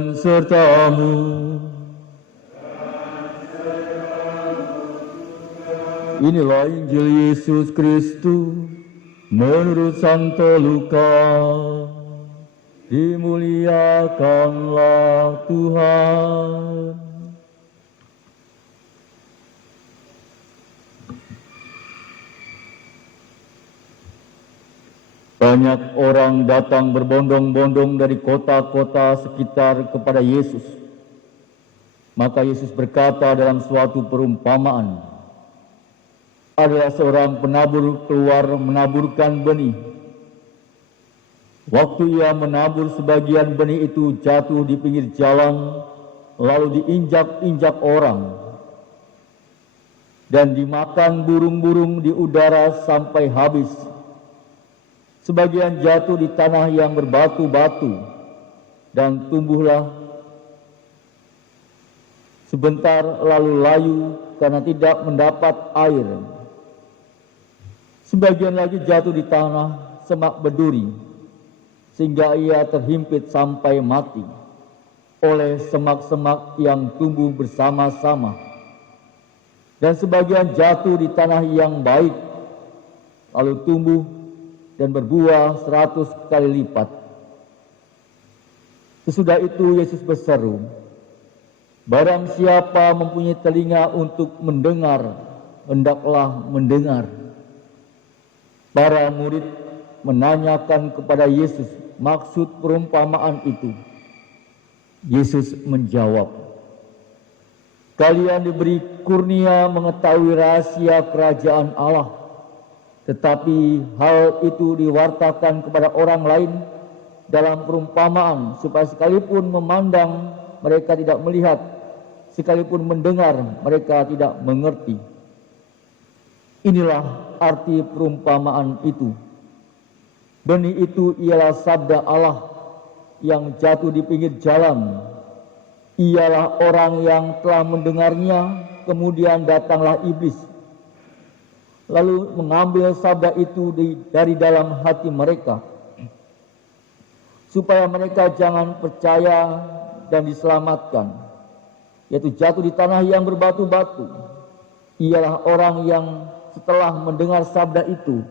dan sertamu. Inilah Injil Yesus Kristus menurut Santo Lukas. Dimuliakanlah Tuhan. Banyak orang datang berbondong-bondong dari kota-kota sekitar kepada Yesus. Maka Yesus berkata dalam suatu perumpamaan, adalah seorang penabur keluar menaburkan benih. Waktu ia menabur, sebagian benih itu jatuh di pinggir jalan, lalu diinjak-injak orang, dan dimakan burung-burung di udara sampai habis. Sebagian jatuh di tanah yang berbatu-batu, dan tumbuhlah sebentar lalu layu karena tidak mendapat air. Sebagian lagi jatuh di tanah semak berduri, sehingga ia terhimpit sampai mati oleh semak-semak yang tumbuh bersama-sama. Dan sebagian jatuh di tanah yang baik, lalu tumbuh dan berbuah 100 kali lipat. Sesudah itu Yesus berseru, barang siapa mempunyai telinga untuk mendengar, hendaklah mendengar. Para murid menanyakan kepada Yesus maksud perumpamaan itu. Yesus menjawab, kalian diberi kurnia mengetahui rahasia kerajaan Allah, tetapi hal itu diwartakan kepada orang lain dalam perumpamaan, supaya sekalipun memandang mereka tidak melihat, sekalipun mendengar mereka tidak mengerti. Inilah arti perumpamaan itu. Benih itu ialah sabda Allah yang jatuh di pinggir jalan. Ialah orang yang telah mendengarnya, kemudian datanglah iblis, lalu mengambil sabda itu dari dalam hati mereka, supaya mereka jangan percaya dan diselamatkan. Yaitu jatuh di tanah yang berbatu-batu. Ialah orang yang setelah mendengar sabda itu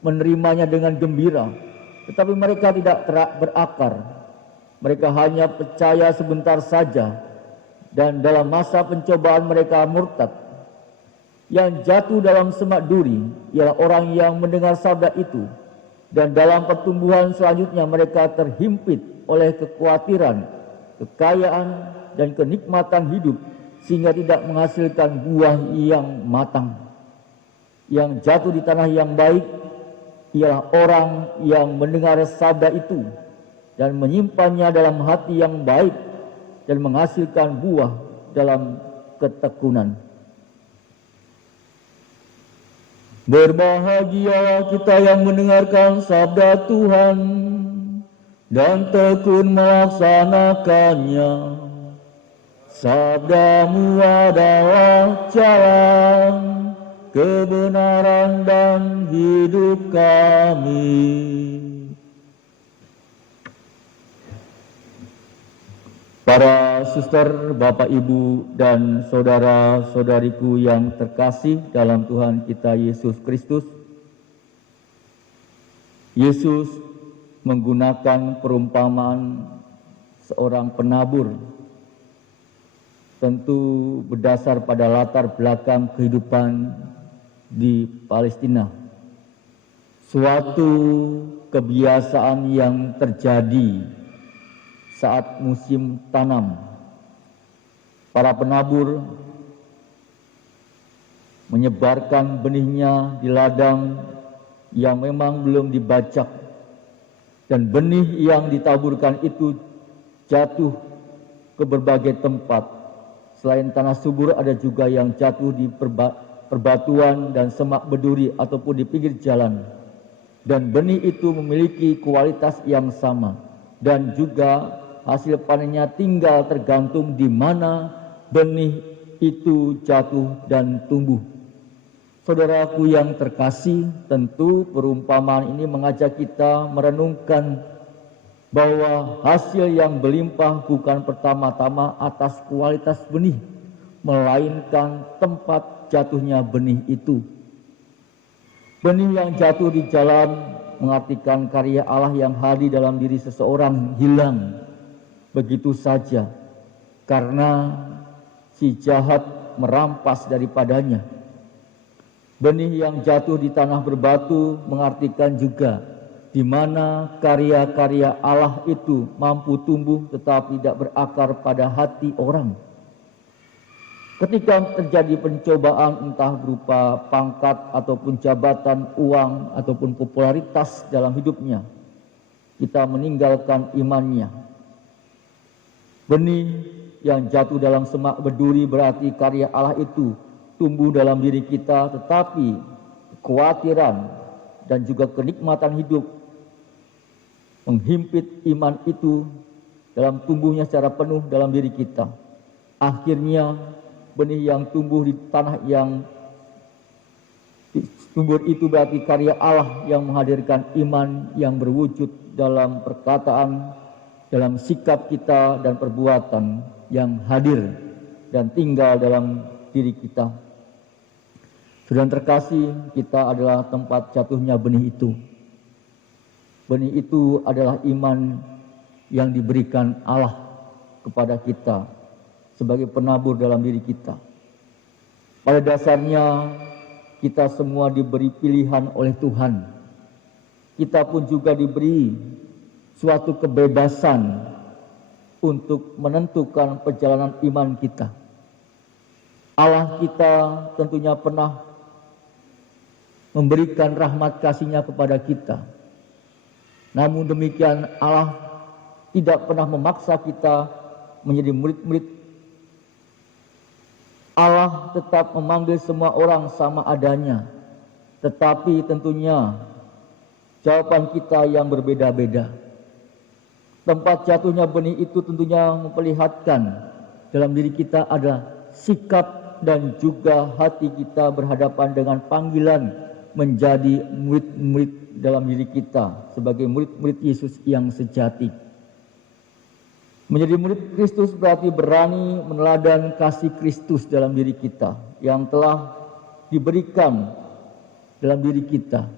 menerimanya dengan gembira, tetapi mereka tidak berakar. Mereka hanya percaya sebentar saja, dan dalam masa pencobaan mereka murtad. Yang jatuh dalam semak duri ialah orang yang mendengar sabda itu, dan dalam pertumbuhan selanjutnya mereka terhimpit oleh kekhawatiran, kekayaan, dan kenikmatan hidup, sehingga tidak menghasilkan buah yang matang. Yang jatuh di tanah yang baik ialah orang yang mendengar sabda itu dan menyimpannya dalam hati yang baik dan menghasilkan buah dalam ketekunan. Berbahagialah kita yang mendengarkan sabda Tuhan dan tekun melaksanakannya. Sabdamu adalah jalan, kebenaran dan hidup kami. Para suster, Bapak, Ibu, dan saudara-saudariku yang terkasih dalam Tuhan kita Yesus Kristus, Yesus menggunakan perumpamaan seorang penabur, tentu berdasar pada latar belakang kehidupan di Palestina. Suatu kebiasaan yang terjadi saat musim tanam. Para penabur menyebarkan benihnya di ladang yang memang belum dibajak, dan benih yang ditaburkan itu jatuh ke berbagai tempat. Selain tanah subur, ada juga yang jatuh di perbatuan dan semak berduri ataupun di pinggir jalan. Dan benih itu memiliki kualitas yang sama, dan juga hasil panennya tinggal tergantung di mana benih itu jatuh dan tumbuh. Saudaraku yang terkasih, tentu perumpamaan ini mengajak kita merenungkan bahwa hasil yang berlimpah bukan pertama-tama atas kualitas benih, melainkan tempat jatuhnya benih itu. Benih yang jatuh di jalan mengartikan karya Allah yang hadir dalam diri seseorang hilang begitu saja karena si jahat merampas daripadanya. Benih yang jatuh di tanah berbatu mengartikan juga di mana karya-karya Allah itu mampu tumbuh tetapi tidak berakar pada hati orang. Ketika terjadi pencobaan entah berupa pangkat ataupun jabatan, uang ataupun popularitas dalam hidupnya, kita meninggalkan imannya. Benih yang jatuh dalam semak berduri berarti karya Allah itu tumbuh dalam diri kita, tetapi kekhawatiran dan juga kenikmatan hidup menghimpit iman itu dalam tumbuhnya secara penuh dalam diri kita. Akhirnya benih yang tumbuh di tanah yang subur itu berarti karya Allah yang menghadirkan iman yang berwujud dalam perkataan, dalam sikap kita dan perbuatan yang hadir dan tinggal dalam diri kita. Saudara terkasih, kita adalah tempat jatuhnya benih itu. Benih itu adalah iman yang diberikan Allah kepada kita sebagai penabur dalam diri kita. Pada dasarnya kita semua diberi pilihan oleh Tuhan. Kita pun juga diberi suatu kebebasan untuk menentukan perjalanan iman kita. Allah kita tentunya pernah memberikan rahmat kasih-Nya kepada kita. Namun demikian Allah tidak pernah memaksa kita menjadi murid-murid. Allah tetap memanggil semua orang sama adanya. Tetapi tentunya jawaban kita yang berbeda-beda. Tempat jatuhnya benih itu tentunya memperlihatkan dalam diri kita ada sikap dan juga hati kita berhadapan dengan panggilan menjadi murid-murid dalam diri kita sebagai murid-murid Yesus yang sejati. Menjadi murid Kristus berarti berani meneladan kasih Kristus dalam diri kita yang telah diberikan dalam diri kita.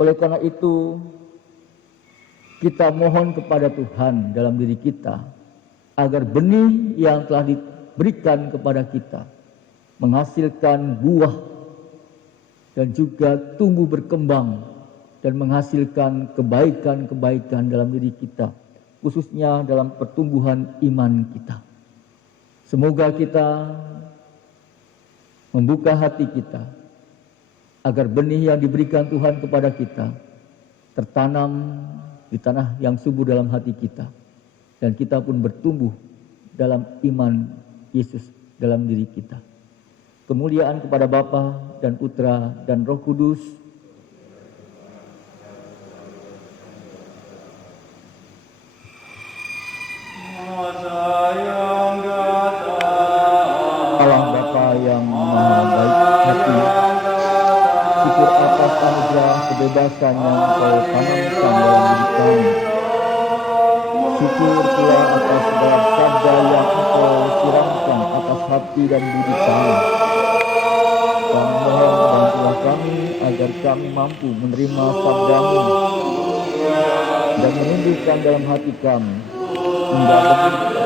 Oleh karena itu, kita mohon kepada Tuhan dalam diri kita agar benih yang telah diberikan kepada kita menghasilkan buah dan juga tumbuh berkembang dan menghasilkan kebaikan-kebaikan dalam diri kita, khususnya dalam pertumbuhan iman kita. Semoga kita membuka hati kita agar benih yang diberikan Tuhan kepada kita tertanam di tanah yang subur dalam hati kita, dan kita pun bertumbuh dalam iman Yesus dalam diri kita. Kemuliaan kepada Bapa dan Putra dan Roh Kudus. Allah Bapa yang Maha Baik Hati, syukur atas anugerah kebebasan yang Kau tanamkan dalam diri kami. Syukur pula atas segala sabda yang Engkau siramkan atas hati dan budi kami. Kami mohon bantulah kami agar kami mampu menerima sabda-Mu dan menumbuhkan dalam hati kami hingga benih